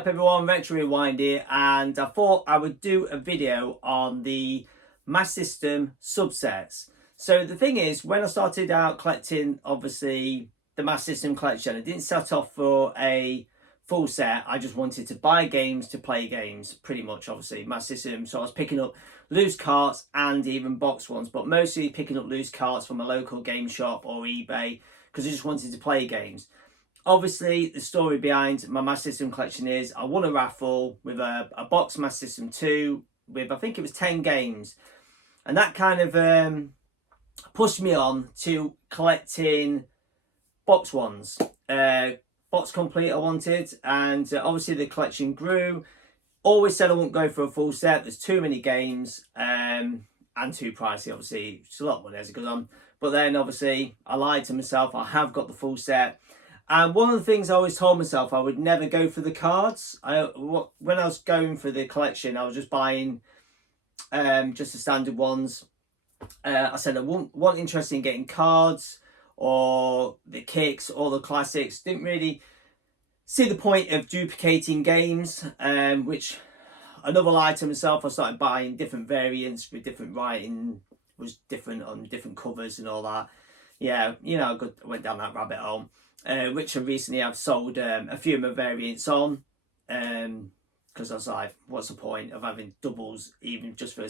up everyone, RetroRewind here, and I thought I would do a video on the Master System subsets. So the thing is, when I started out collecting, obviously, the Master System collection, I didn't set off for a full set. I just wanted to buy games to play games, pretty much, obviously, Master System. So I was picking up loose carts and even box ones, but mostly picking up loose carts from a local game shop or eBay, because I just wanted to play games. Obviously, the story behind my Master System collection is I won a raffle with a box Master System 2 with, I think it was 10 games. And that kind of pushed me on to collecting box ones. Box complete I wanted, and obviously the collection grew. Always said I wouldn't go for a full set. There's too many games and too pricey, obviously. It's a lot of money as it goes on. But then, obviously, I lied to myself. I have got the full set. And one of the things I always told myself, I would never go for the cards. When I was going for the collection, I was just buying just the standard ones. I said I wasn't interested in getting cards or the Kixx or the classics. Didn't really see the point of duplicating games, which another lie to myself. I started buying different variants with different writing, was different on different covers and all that. Yeah, you know, I went down that rabbit hole. Which I recently have sold a few of my variants on, because I was like, what's the point of having doubles even just for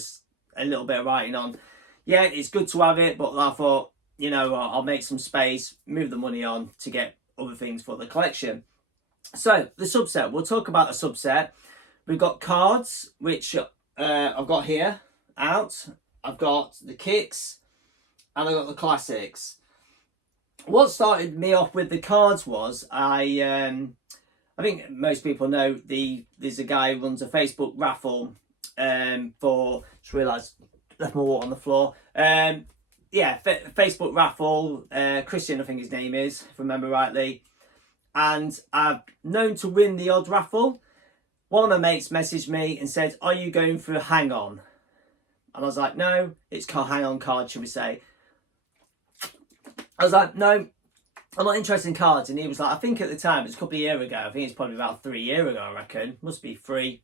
a little bit of writing on? Yeah, it's good to have it, but I thought, you know, I'll make some space, move the money on to get other things for the collection. So the subset, we'll talk about the subset. We've got cards, which I've got here out. I've got the Kixx and I've got the classics. What started me off with the cards was I think most people know there's a guy who runs a Facebook raffle for, just realised left my water on the floor. Yeah, Facebook raffle, Christian I think his name is, if I remember rightly. And I've known to win the odd raffle. One of my mates messaged me and said, "Are you going for a hang on?" And I was like, no, it's called hang on card, should we say. I was like, no, I'm not interested in cards. And he was like, I think at the time, it was a couple of years ago. I think it's probably about 3 years ago, I reckon. Must be 3,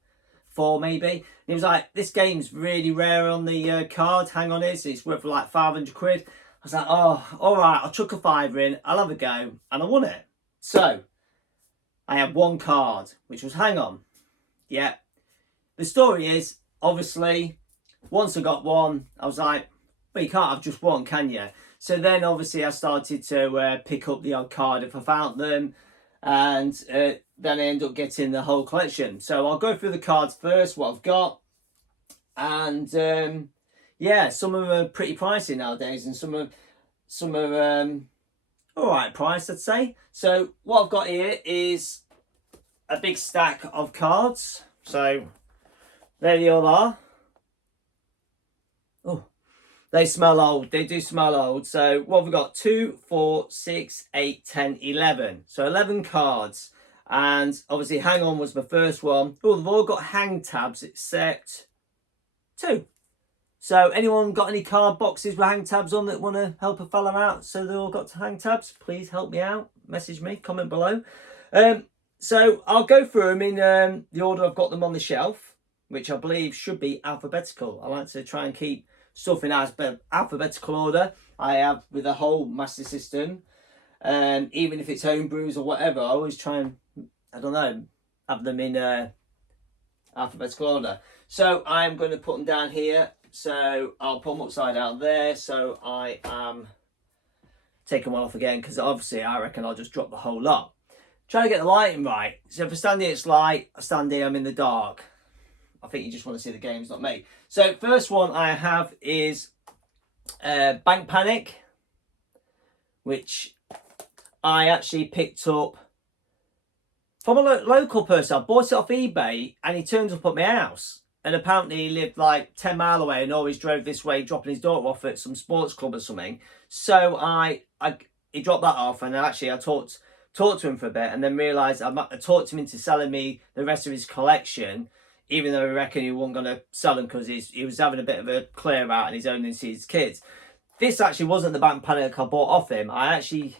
4 maybe. And he was like, this game's really rare on the card. Hang on, it's worth like 500 quid. I was like, oh, all right, I'll chuck a fiver in. I'll have a go. And I won it. So I had one card, which was hang on. Yeah. The story is, obviously, once I got one, I was like, well, you can't have just one, can you? So then obviously I started to pick up the odd card if I found them, and then I ended up getting the whole collection. So I'll go through the cards first, what I've got, and yeah, some of them are pretty pricey nowadays, and some are all right priced, I'd say. So what I've got here is a big stack of cards. So there you all are. Oh. They smell old. They do smell old. So what have we got? 2, 4, 6, 8, 10, 11. So 11 cards. And obviously hang on was my first one. Oh, they've all got hang tabs except 2. So anyone got any card boxes with hang tabs on that want to help a fella out so they all got hang tabs? Please help me out. Message me. Comment below. So I'll go through them in the order I've got them on the shelf, which I believe should be alphabetical. I like to try and keep stuff in alphabetical order. I have with the whole Master System, even if it's homebrews or whatever, I always try and, I don't know, have them in alphabetical order. So I'm going to put them down here. So I'll put them upside down there. So I am taking one off again, because obviously I reckon I'll just drop the whole lot. Try to get the lighting right. So if I stand here, it's light. I stand here, I'm in the dark. I think you just want to see the games, not me. So first one I have is Bank Panic, which I actually picked up from a local person. I bought it off eBay and he turned up at my house. And apparently he lived like 10 miles away and always drove this way, dropping his daughter off at some sports club or something. So he dropped that off, and actually I talked to him for a bit, and then realised I talked him into selling me the rest of his collection, even though I reckon he wasn't going to sell them because he was having a bit of a clear out and he's owning his kids. This actually wasn't the Bank Panic I bought off him. I actually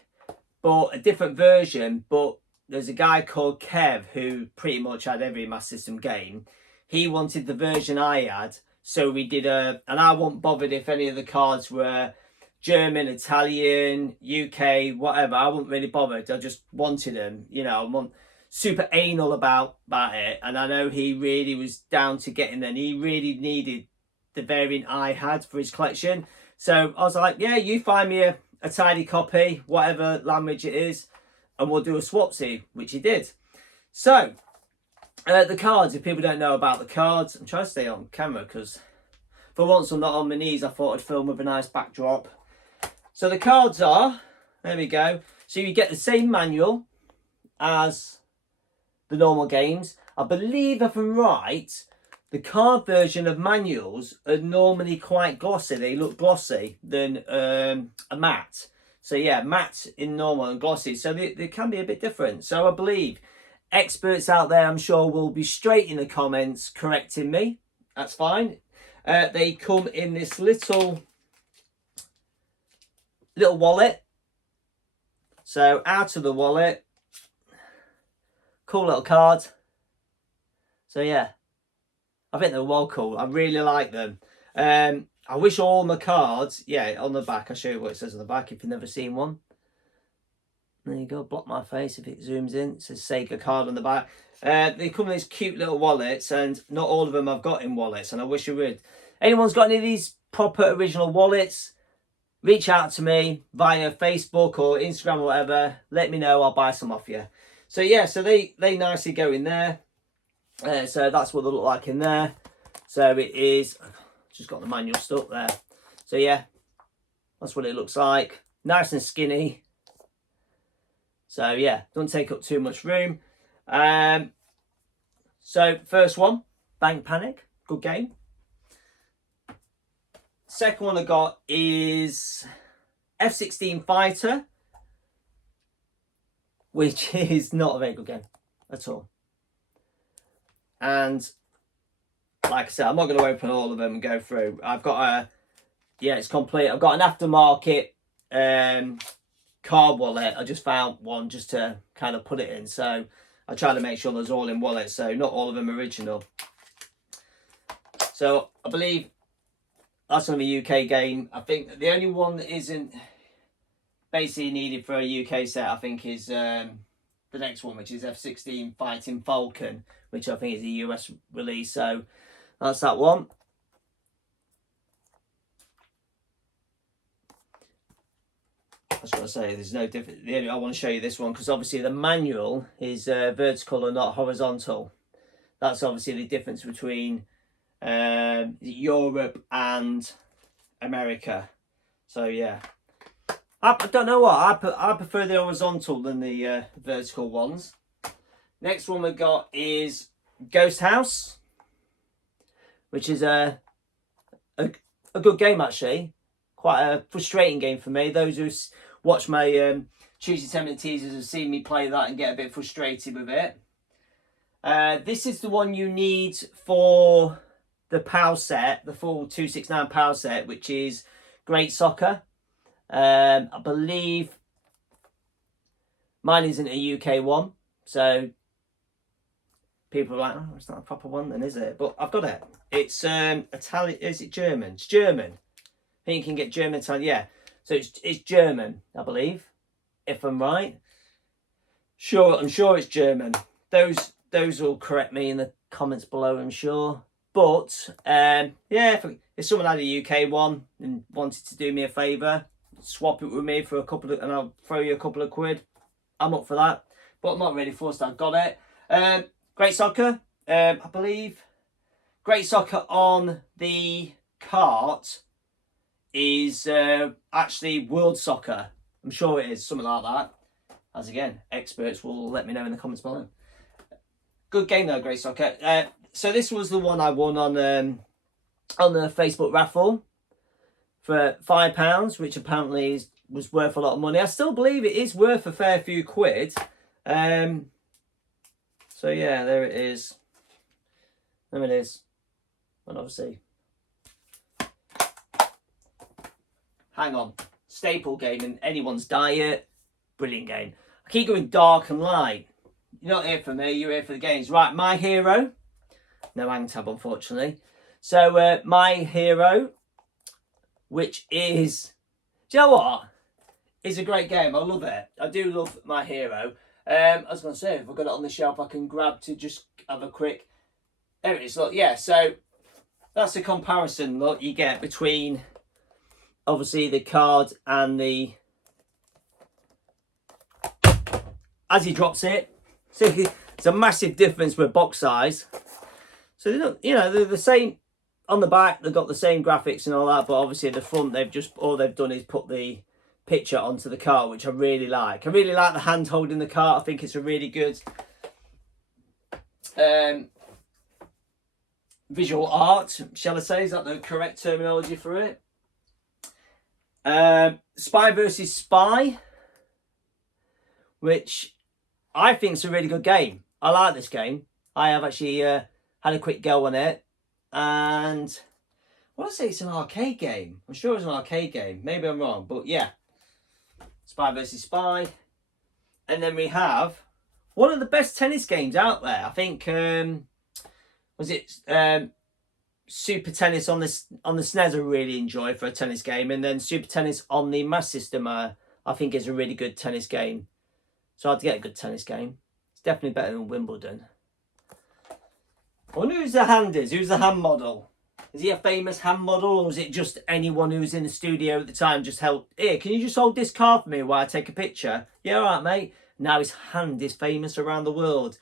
bought a different version, but there's a guy called Kev who pretty much had every Master System game. He wanted the version I had, so we did and I wasn't bothered if any of the cards were German, Italian, UK, whatever. I wasn't really bothered. I just wanted them, you know. I'm super anal about it, and I know he really was down to getting them. He really needed the variant I had for his collection. So I was like, yeah, you find me a tidy copy, whatever language it is, and we'll do a swapsy, which he did. So the cards, if people don't know about the cards, I'm trying to stay on camera because for once I'm not on my knees. I thought I'd film with a nice backdrop. So the cards are, there we go. So you get the same manual as the normal games. I believe, if I'm right, the card version of manuals are normally quite glossy. They look glossy than a matte. So yeah, matte in normal and glossy. So they can be a bit different. So I believe experts out there, I'm sure, will be straight in the comments correcting me. That's fine. They come in this little wallet. So out of the wallet. Cool little card. So yeah, I think they're well cool. I really like them. I wish all my cards, yeah, on the back. I'll show you what it says on the back if you've never seen one. There you go, block my face if it zooms in. It says Sega card on the back. They come in these cute little wallets, and not all of them I've got in wallets, and I wish I would. Anyone's got any of these proper original wallets, reach out to me via Facebook or Instagram or whatever. Let me know, I'll buy some off you. So yeah, so they nicely go in there. So that's what they look like in there. So it is, just got the manual stuck there. So yeah, that's what it looks like. Nice and skinny. So yeah, don't take up too much room. So first one, Bank Panic, good game. Second one I got is F-16 Fighter, which is not a very good game at all. And like I said, I'm not going to open all of them and go through. I've got it's complete. I've got an aftermarket card wallet. I just found one just to kind of put it in. So I try to make sure there's all in wallets. So not all of them original. So I believe that's another UK game. I think the only one that isn't basically needed for a UK set, I think, is the next one, which is F-16 Fighting Falcon, which I think is a US release. So that's that one. I was going to say there's no difference. I want to show you this one because obviously the manual is vertical and not horizontal. That's obviously the difference between Europe and America. So yeah, I don't know what I prefer the horizontal than the vertical ones. Next one we got is Ghost House, which is a good game actually. Quite a frustrating game for me. Those who watch my Tuesday 10 minute teasers have seen me play that and get a bit frustrated with it. This is the one you need for the PAL set, the full 269 PAL set, which is Great Soccer. I believe mine isn't a UK one, so people are like, oh, it's not a proper one then, is it? But I've got it. It's Italian. Is it German? It's German. I think you can get German, Italian. Yeah, so it's German, I believe, if I'm right. I'm sure it's German. Those will correct me in the comments below, I'm sure. But yeah, if someone had a UK one and wanted to do me a favour, swap it with me for a couple of, and I'll throw you a couple of quid. I'm up for that, but I'm not really forced. I've got it. Great Soccer, I believe. Great Soccer on the cart is actually World Soccer. I'm sure it is, something like that. As again, experts will let me know in the comments below. Good game though, Great Soccer. So this was the one I won on the Facebook raffle for £5, which apparently was worth a lot of money. I still believe it is worth a fair few quid. So yeah, there it is. There it is. And obviously, hang on, staple game in anyone's diet. Brilliant game. I keep going dark and light. You're not here for me, you're here for the games. Right, My Hero. No hang tab, unfortunately. So, My Hero, which is... Do you know what? It's a great game. I love it. I do love My Hero. I was going to say, if I've got it on the shelf, I can grab to just have a quick... There it is, look. Yeah, so that's a comparison, look, you get between, obviously, the card and the... As he drops it. See, it's a massive difference with box size. So, they're the same... On the back, they've got the same graphics and all that, but obviously at the front, all they've done is put the picture onto the cart, which I really like. I really like the hand holding the cart. I think it's a really good visual art, shall I say? Is that the correct terminology for it? Spy versus Spy, which I think is a really good game. I like this game. I have actually had a quick go on it. And I want to say it's an arcade game. I'm sure it's an arcade game. Maybe I'm wrong, but yeah. Spy versus Spy. And then we have one of the best tennis games out there. I think, was it Super Tennis on the SNES I really enjoy for a tennis game. And then Super Tennis on the Master System I think is a really good tennis game. So I'd get a good tennis game. It's definitely better than Wimbledon. I wonder who's the hand is. Who's the hand model? Is he a famous hand model, or is it just anyone who was in the studio at the time just held... Here, can you just hold this card for me while I take a picture? Yeah, all right, mate. Now his hand is famous around the world.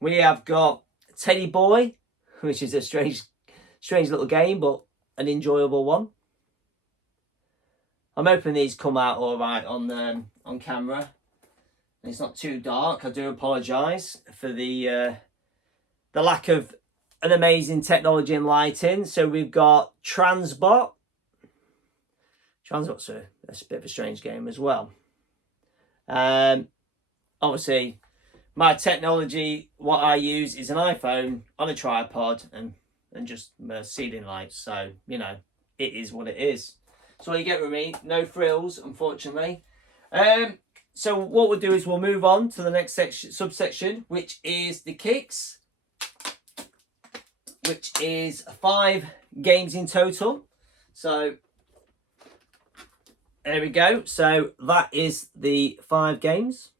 We have got Teddy Boy, which is a strange little game, but an enjoyable one. I'm hoping these come out all right on camera. And it's not too dark. I do apologise for the lack of an amazing technology and lighting. So we've got Transbot. Transbot's a bit of a strange game as well. Obviously, my technology, what I use is an iPhone on a tripod and just ceiling lights. So, it is what it is. So what you get with me, no frills, unfortunately. So what we'll do is we'll move on to the next subsection, which is the Kixx, which is 5 games in total. So there we go. So that is the 5 games.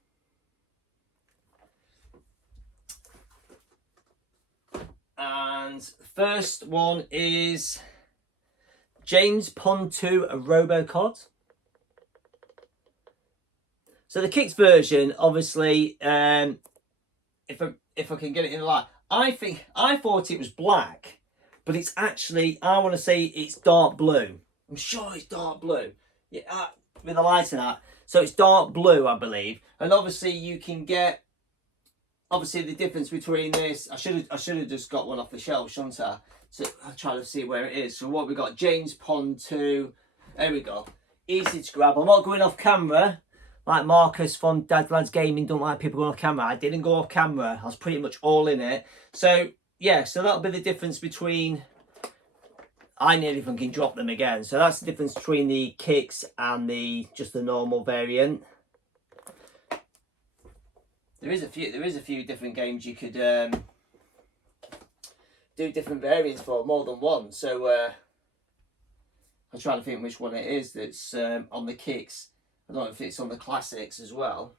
And first one is James Pond 2 Robocod. So the Kixx version, obviously, if I can get it in the light, I thought it was black, but it's actually, I want to say it's dark blue. I'm sure it's dark blue. Yeah, with the light in that. So it's dark blue, I believe. And obviously you can get, obviously the difference between this, I should have just got one off the shelf, shouldn't I? So I'll try to see where it is. So what we got, James Pond 2. There we go. Easy to grab. I'm not going off camera. Like Marcus from Dad Lads Gaming don't like people going off camera. I didn't go off camera. I was pretty much all in it. So, yeah, so that'll be the difference between... I nearly fucking dropped them again. So that's the difference between the Kixx and just the normal variant. There is a few different games you could do different variants for, more than one. So I'm trying to think which one it is that's on the Kixx. I don't know if it's on the classics as well.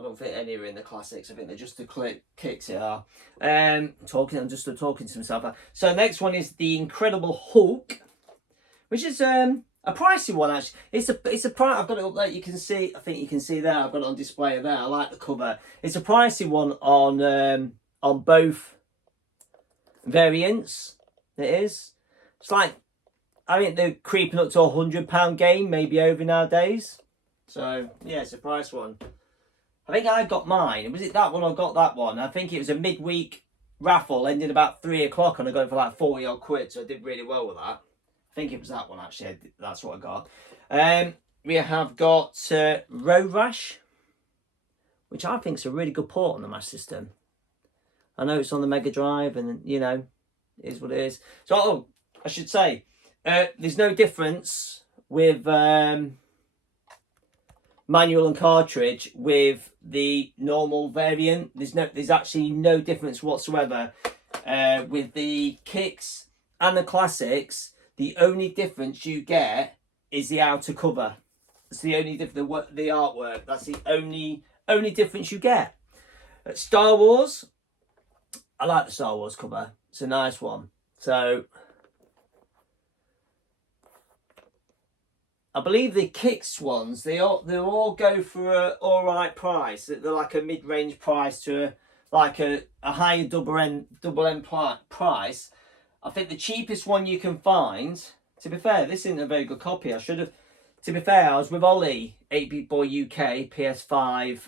I don't think any are in the classics. I think they're just the Kixx it are. I'm just talking to myself. So next one is the Incredible Hulk, which is a pricey one actually. It's a price. I've got it up there. You can see. I think you can see there. I've got it on display there. I like the cover. It's a pricey one on both variants. It is. It's like, I think they're creeping up to £100 game, maybe over nowadays. So yeah, it's a price one. I think I got mine. Was it that one or got that one? I think it was a midweek raffle, ended about 3 o'clock, and I got it for like 40 odd quid. So I did really well with that. I think it was that one actually. That's what I got. We have got Road Rash, which I think is a really good port on the Master System. I know it's on the Mega Drive, and it is what it is. So I should say, there's no difference with manual and cartridge with the normal variant. There's actually no difference whatsoever with the Kixx and the classics. The only difference you get is the outer cover. It's the only difference. The artwork. That's the only difference you get. Star Wars. I like the Star Wars cover. It's a nice one. So I believe the Kixx ones, they all go for an alright price. They're like a mid-range price to a higher double end price. I think the cheapest one you can find, to be fair, this isn't a very good copy. To be fair, I was with Ollie, 8-Bit Boy UK, PS5,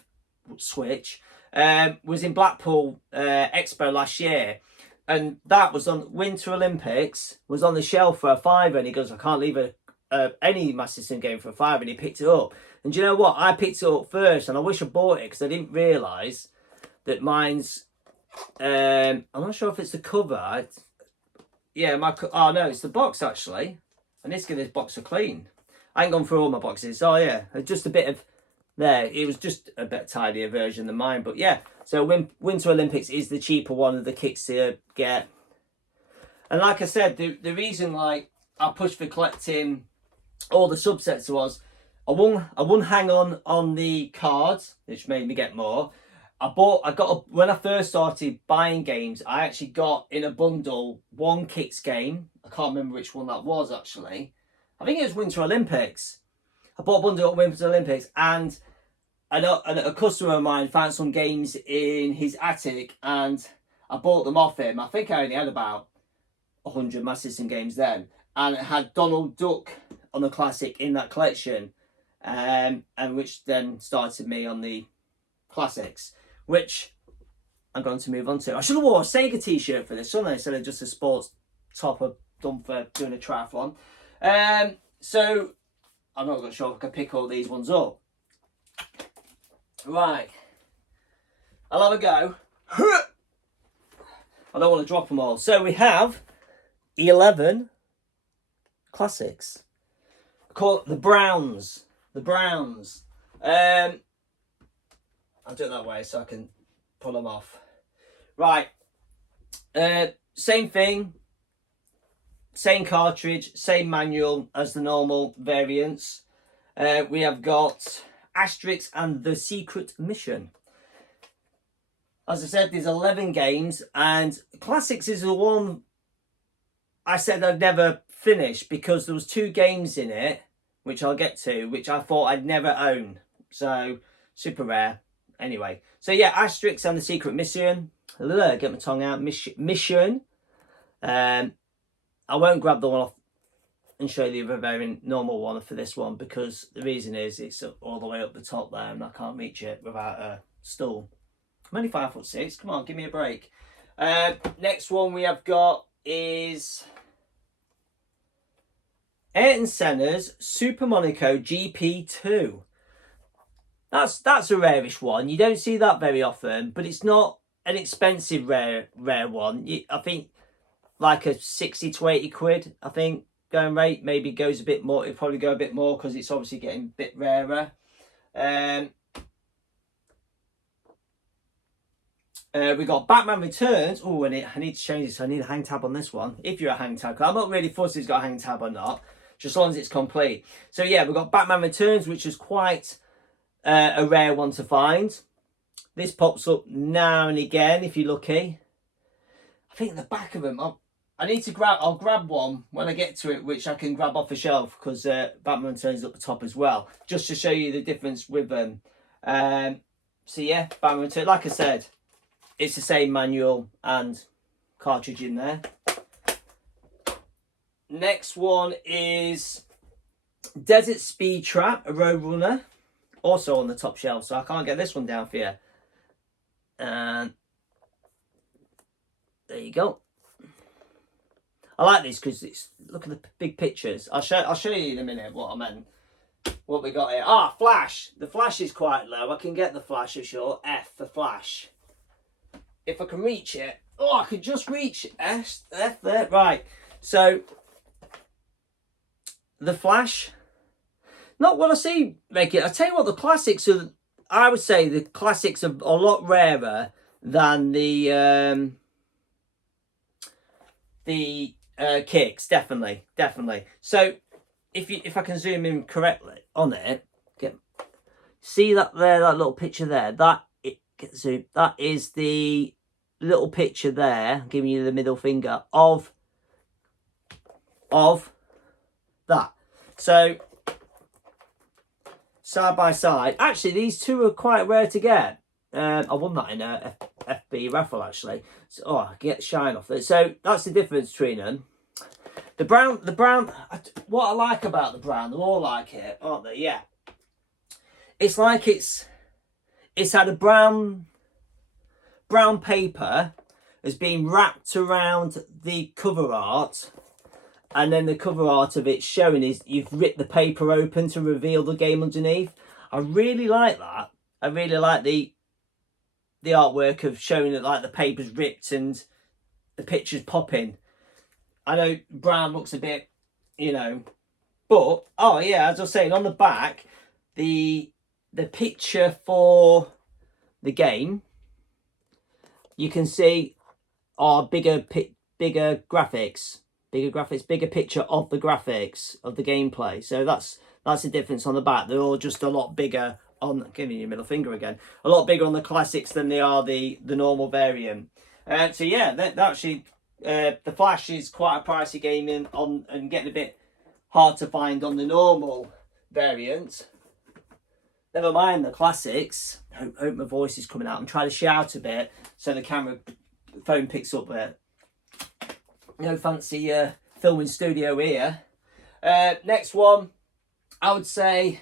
Switch, was in Blackpool Expo last year. And that was on Winter Olympics, was on the shelf for a £5, and he goes, I can't leave any Master System game for a £5, and he picked it up. And do you know what? I picked it up first, and I wish I bought it because I didn't realise that mine's. I'm not sure if it's the cover. Oh no, it's the box actually. I need to give this box a clean. I ain't gone through all my boxes. Oh yeah, just a bit of there. It was just a bit tidier version than mine, but yeah. So Winter Olympics is the cheaper one of the Kixx to get. And like I said, the reason like I pushed for collecting all the subsets was I wouldn't hang on the cards, which made me get more. When I first started buying games, I actually got in a bundle one Kixx game. I can't remember which one that was actually. I think it was Winter Olympics. I bought a bundle of Winter Olympics, and a customer of mine found some games in his attic, and I bought them off him. I think I only had about 100 Master System games then, and it had Donald Duck on the classic in that collection, and which then started me on the classics, which I'm going to move on to. I should have worn a Sega t-shirt for this, shouldn't I, instead of just a sports top I've done for doing a triathlon. So I'm not sure if I can pick all these ones up. Right, I'll have a go. I don't want to drop them all. So we have 11 classics. Call it the Browns. The Browns. I'll do it that way so I can pull them off. Right. Same thing. Same cartridge. Same manual as the normal variants. We have got Asterix and the Secret Mission. As I said, there's 11 games, and Classics is the one I said I'd never finish because there was 2 games in it, which I'll get to, which I thought I'd never own. So, super rare. Anyway, so yeah, Asterix and the Secret Mission. Get my tongue out. Mission. I won't grab the one off and show you the very normal one for this one, because the reason is it's all the way up the top there, and I can't reach it without a stool. I'm only 5'6". Come on, give me a break. Next one we have got is Ayrton Senna's Super Monaco GP2. That's a rarish one. You don't see that very often, but it's not an expensive rare one. I think like a 60 to 80 quid, I think, going rate. Maybe goes a bit more. It'll probably go a bit more because it's obviously getting a bit rarer. We got Batman Returns. Oh, and I need to change this. I need a hang tab on this one. If you're a hang tab, I'm not really fussed if it's got a hang tab or not, just as long as it's complete. So yeah, we've got Batman Returns, which is quite a rare one to find. This pops up now and again if you're lucky. I think the back of them, I'll grab one when I get to it, which I can grab off the shelf, because Batman Returns up the top as well, just to show you the difference with them. So yeah, Batman Returns, like I said, it's the same manual and cartridge in there. Next one is Desert Speed Trap, a Roadrunner, also on the top shelf, so I can't get this one down for you. And there you go. I like this because it's, look at the big pictures. I'll show you in a minute what I meant. What we got here. Flash. The flash is quite low. I can get the flash for sure. F for flash. If I can reach it. I could just reach F there. Right. So the flash. not what I see make it. I tell you what, the classics are. I would say the classics are a lot rarer than the Kixx. Definitely. So if I can zoom in correctly on it, see that there, that little picture there. That is the little picture there. I'm giving you the middle finger of that. So side by side. Actually, these two are quite rare to get. I won that in a FB raffle actually. So, oh, I get shine off it. So that's the difference between them. The brown. What I like about the brown, they're all like it, aren't they? Yeah. It's like it's had a brown paper has been wrapped around the cover art, and then the cover art of it showing is you've ripped the paper open to reveal the game underneath. I really like that. I really like the artwork of showing that like the paper's ripped and the picture's popping. I know brown looks a bit, you know, but oh yeah, as I was saying, on the back, the picture for the game, you can see our bigger graphics, bigger picture of the graphics of the gameplay. So that's the difference on the back. They're all just a lot bigger on, giving you middle finger again, a lot bigger on the classics than they are the normal variant. So yeah, that actually the Flash is quite a pricey game and getting a bit hard to find on the normal variant. Never mind the classics. Hope my voice is coming out. I'm trying to shout a bit so the phone picks up there. No fancy filming studio here. Next one, I would say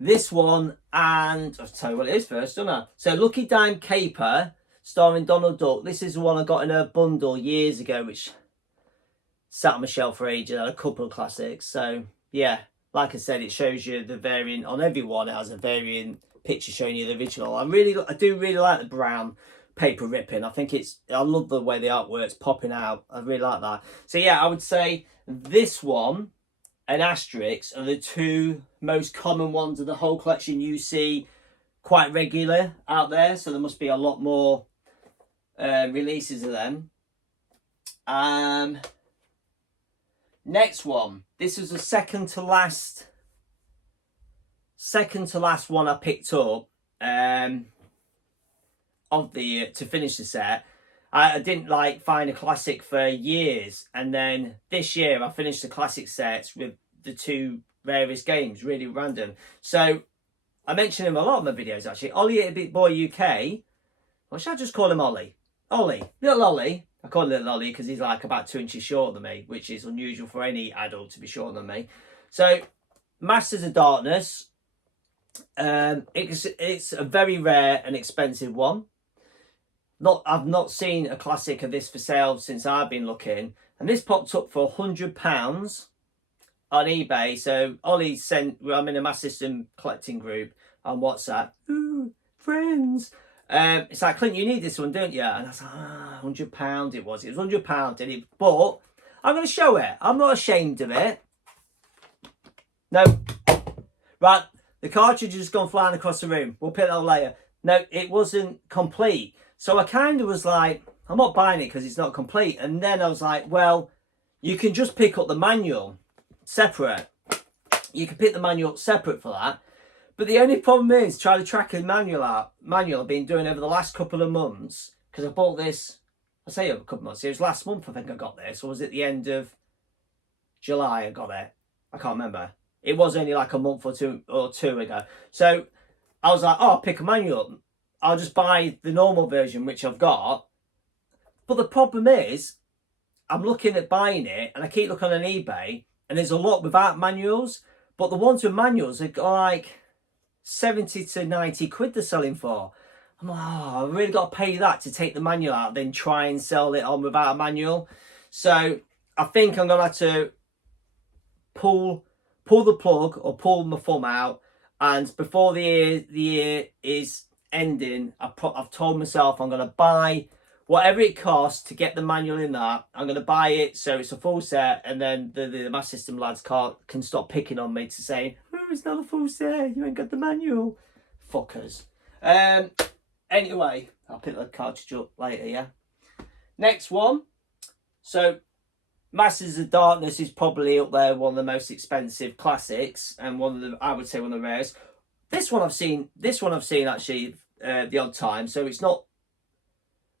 this one, and I'll tell you what it is first, don't I? So Lucky Dime Caper, starring Donald Duck. This is the one I got in a bundle years ago, which sat on my shelf for ages. I had a couple of classics. So yeah, like I said, it shows you the variant on every one. It has a variant picture showing you the original. I do really like the brown paper ripping. I love the way the artwork's popping out. I really like that. So yeah, I would say this one and Asterix are the two most common ones of the whole collection you see quite regular out there. So there must be a lot more releases of them. Next one. This was the second to last one I picked up of the to finish the set. I didn't find a classic for years, and then this year I finished the classic sets with the two various games. Really random. So I mention him a lot in my videos actually. Ollie 8-Bit Boy UK. Or should I just call him Ollie? Little Ollie. I call him Little Ollie because he's like about 2 inches shorter than me, which is unusual for any adult to be shorter than me. So Masters of Darkness. It's a very rare and expensive one. I've not seen a classic of this for sale since I've been looking, and this popped up for £100 on eBay. So Ollie I'm in a Master System collecting group on WhatsApp. Ooh, friends. It's like, Clint, you need this one, don't you? And I was like, £100 it was £100, did it? But I'm going to show it. I'm not ashamed of it. No. Right, the cartridge has gone flying across the room. We'll pick that up later. No, it wasn't complete. So I kind of was like, I'm not buying it because it's not complete. And then I was like, well, you can just pick up the manual separate. You can pick the manual up separate for that. But the only problem is trying to track a manual I've been doing over the last couple of months, because I bought this, I say a couple of months, it was last month I think I got this, or was it the end of July I got it? I can't remember. It was only like a month or two ago. So I was like, oh, I'll pick a manual up. I'll just buy the normal version, which I've got. But the problem is, I'm looking at buying it, and I keep looking on eBay, and there's a lot without manuals, but the ones with manuals are like 70 to 90 quid they're selling for. I'm like, oh, I've really got to pay that to take the manual out, then try and sell it on without a manual. So I think I'm going to have to pull the plug or pull my thumb out, and before the year is ending, I've told myself I'm going to buy whatever it costs to get the manual in that, I'm going to buy it so it's a full set, and then the Master System lads can stop picking on me to say, oh, it's not a full set, you ain't got the manual. Fuckers. Anyway, I'll pick the cartridge up later, yeah? Next one. So, Masters of Darkness is probably up there, one of the most expensive classics, and I would say one of the rarest. This one I've seen actually the odd time, so it's not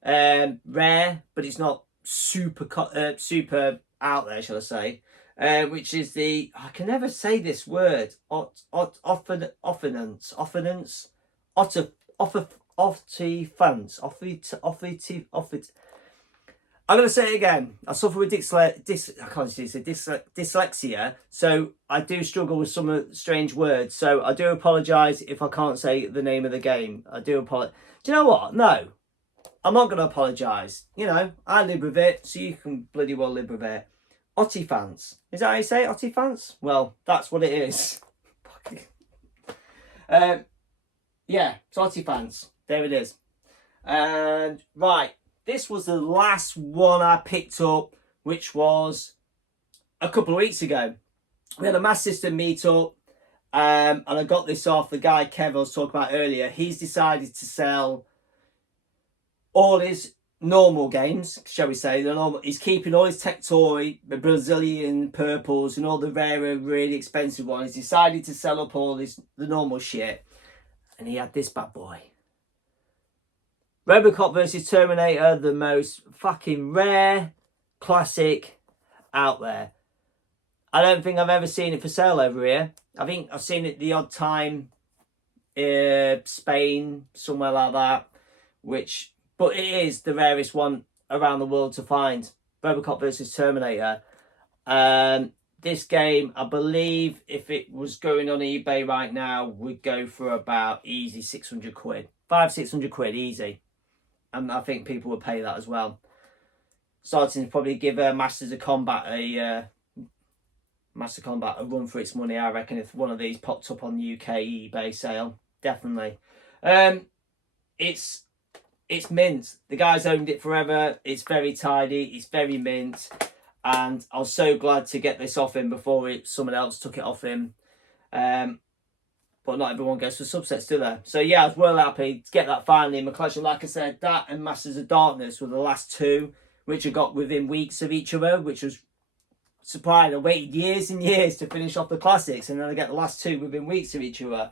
rare, but it's not super out there, shall I say? Which is the, I can never say this word, Optifans. I'm going to say it again. I suffer with dyslexia, so I do struggle with some strange words. So I do apologise if I can't say the name of the game. I do apologise. Do you know what? No, I'm not going to apologise. You know, I live with it, so you can bloody well live with it. Optifans. Is that how you say it? Optifans? Well, that's what it is. Yeah, it's Optifans. There it is. And right. This was the last one I picked up, which was a couple of weeks ago. We had a Master System meetup, and I got this off the guy Kev I was talking about earlier. He's decided to sell all his normal games, shall we say. He's keeping all his Tectoy, the Brazilian purples, and all the rarer, really expensive ones. He's decided to sell up all the normal shit, and he had this bad boy. Robocod versus Terminator, the most fucking rare classic out there. I don't think I've ever seen it for sale over here. I think I've seen it the odd time in Spain, somewhere like that. But it is the rarest one around the world to find. Robocod versus Terminator. This game, I believe, if it was going on eBay right now, would go for about easy 600 quid. 500-600 quid, easy. And I think people would pay that as well. Starting to probably give Masters of Combat a run for its money, I reckon, if one of these popped up on the UK eBay sale. Definitely. It's mint. The guy's owned it forever. It's very tidy. It's very mint. And I was so glad to get this off him before someone else took it off him. But not everyone goes for subsets, do they? So yeah, I was well happy to get that finally in my collection. Like I said, that and Masters of Darkness were the last two, which I got within weeks of each other, which was surprising. I waited years and years to finish off the classics, and then I get the last two within weeks of each other.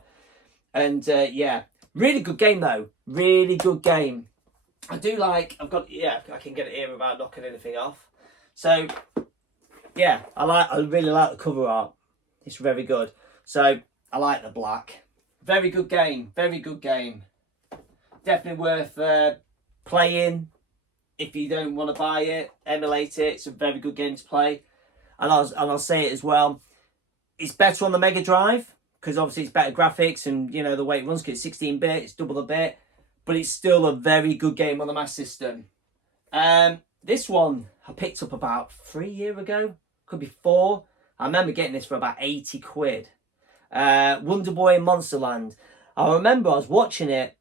And yeah, really good game though. Really good game. I can get it here without knocking anything off. So yeah, I really like the cover art. It's very good. So I like the black. Very good game. Very good game. Definitely worth playing. If you don't want to buy it, emulate it. It's a very good game to play. And I'll say it as well. It's better on the Mega Drive because obviously it's better graphics and you know the way it runs. It's 16-bit. It's double the bit, but it's still a very good game on the Master System. This one I picked up about 3 years ago. Could be 4. I remember getting this for about 80 quid. Wonder Boy in Monsterland. I remember I was watching it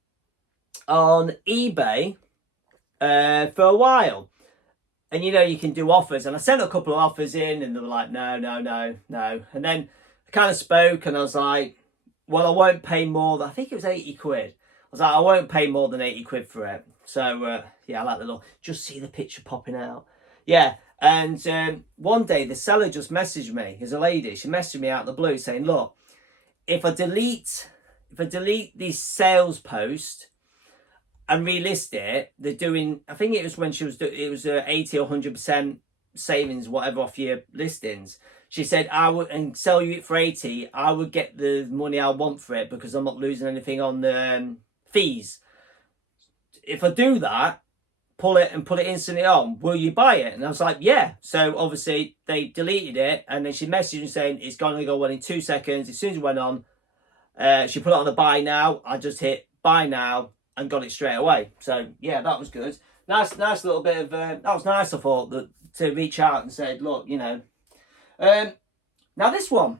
on eBay for a while, and you know you can do offers, and I sent a couple of offers in and they were like no, and then I kind of spoke and I was like, well, I won't pay more than, I think it was 80 quid. I was like, I won't pay more than 80 quid for it. So yeah, I like the look. Just see the picture popping out. Yeah. And one day the seller just messaged me. As a lady, she messaged me out of the blue saying, look, if I delete this sales post and relist it, they're doing, I think it was when she was doing, it was 80 or 100% savings, whatever, off your listings. She said, I would, and sell you it for 80, I would get the money I want for it because I'm not losing anything on the fees. If I do that, pull it and put it instantly on, will you buy it? And I was like, yeah. So obviously they deleted it, and then she messaged me saying it's going to go on in 2 seconds. As soon as it went on, she put it on the buy now. I just hit buy now and got it straight away. So yeah, that was good. Nice little bit of that was nice. I thought that to reach out and said, look, you know. Now this one,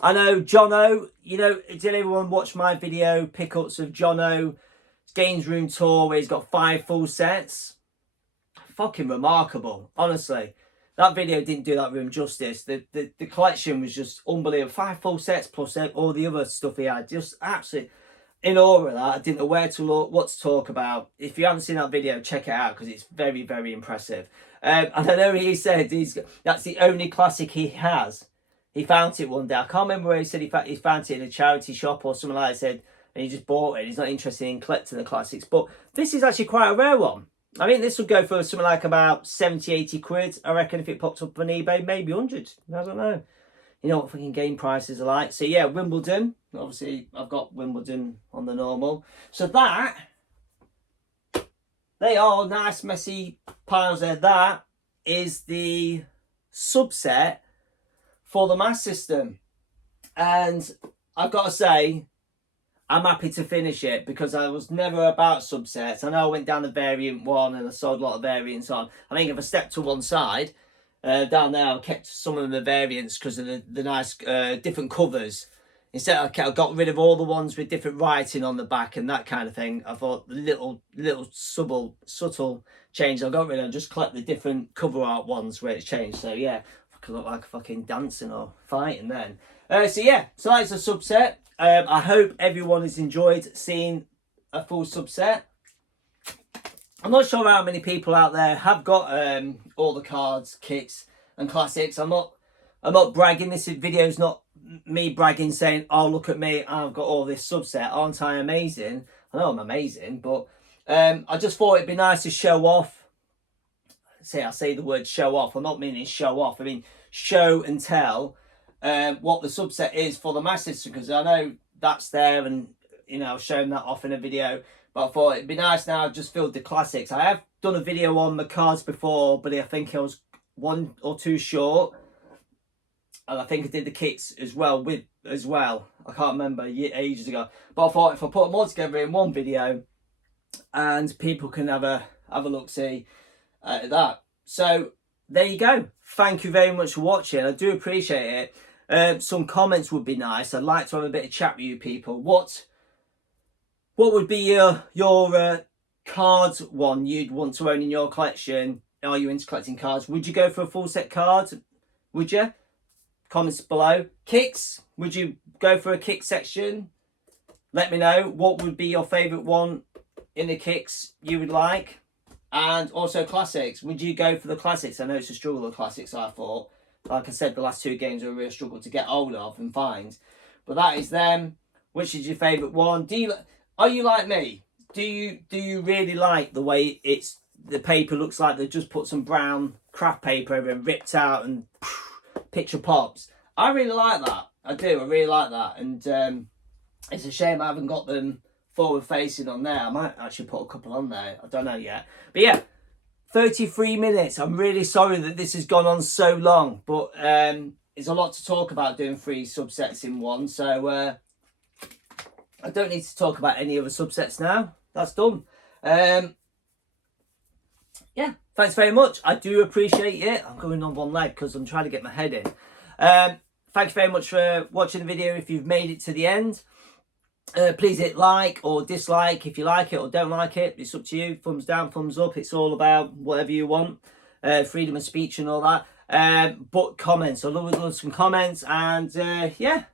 I know Jono. You know, did everyone watch my video pickups of Jono Games Room Tour where he's got 5 full sets. Fucking remarkable, honestly. That video didn't do that room justice. The collection was just unbelievable. 5 full sets plus all the other stuff he had. Just absolutely in awe of that. I didn't know where to look, what to talk about. If you haven't seen that video, check it out because it's very, very impressive. And I know he said that's the only classic he has. He found it one day. I can't remember where he said he found it in a charity shop or something like that. He said, and he just bought it. He's not interested in collecting the classics. But this is actually quite a rare one. I mean, this would go for something like about 70, 80 quid. I reckon if it popped up on eBay, maybe 100. I don't know. You know what fucking game prices are like. So yeah, Wimbledon. Obviously, I've got Wimbledon on the normal. So that, they are nice messy piles there. That is the subset for the Master System. And I've got to say, I'm happy to finish it because I was never about subsets. I know I went down the variant one and I sold a lot of variants on. I think if I stepped to one side, down there I kept some of the variants because of the nice different covers. Instead I got rid of all the ones with different writing on the back and that kind of thing. I thought the little subtle change I got rid of, just collect the different cover art ones where it's changed. So yeah, I could look like fucking dancing or fighting then. So yeah, so that's a subset. I hope everyone has enjoyed seeing a full subset. I'm not sure how many people out there have got all the cards, Kixx and classics. I'm not bragging. This video's not me bragging saying, oh, look at me, I've got all this subset. Aren't I amazing? I know I'm amazing, but I just thought it'd be nice to show off. I say the word show off. I'm not meaning show off. I mean show and tell what the subset is for the Master System, because I know that's there and you know I've shown that off in a video, but I thought it'd be nice now. I've just filled the classics. I have done a video on the cards before, but I think I was 1 or 2 short, and I think I did the Kixx as well. I can't remember, ages ago, but I thought if I put them all together in one video and people can have a look see at that. So there you go. Thank you very much for watching. I do appreciate it. Some comments would be nice. I'd like to have a bit of chat with you people. What would be your cards one you'd want to own in your collection? Are you into collecting cards? Would you go for a full set card? Would you? Comments below. Kixx, would you go for a Kixx section? Let me know. What would be your favourite one in the Kixx you would like? And also classics. Would you go for the classics? I know it's a struggle, the classics, I thought. Like I said, the last 2 games are a real struggle to get hold of and find. But that is them. Which is your favourite one? Are you like me? Do you really like the way the paper looks like they just put some brown craft paper over and ripped out and picture pops? I really like that. I do. I really like that. And it's a shame I haven't got them forward facing on there. I might actually put a couple on there. I don't know yet. But yeah, 33 minutes. I'm really sorry that this has gone on so long, but there's a lot to talk about doing 3 subsets in one. So I don't need to talk about any other subsets now. That's done. Yeah, thanks very much. I do appreciate it. I'm going on one leg because I'm trying to get my head in. Thanks very much for watching the video. If you've made it to the end, please hit like or dislike if you like it or don't like it. It's up to you. Thumbs down, thumbs up. It's all about whatever you want. Freedom of speech and all that. But comments. I love some comments. And yeah,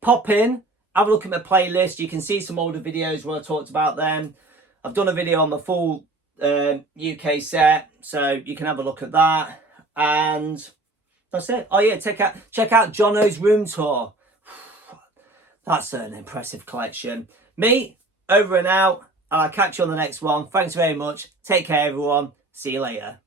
pop in. Have a look at my playlist. You can see some older videos where I talked about them. I've done a video on the full UK set, so you can have a look at that. And that's it. Oh yeah, check out Jono's room tour. That's an impressive collection. Me, over and out. And I'll catch you on the next one. Thanks very much. Take care, everyone. See you later.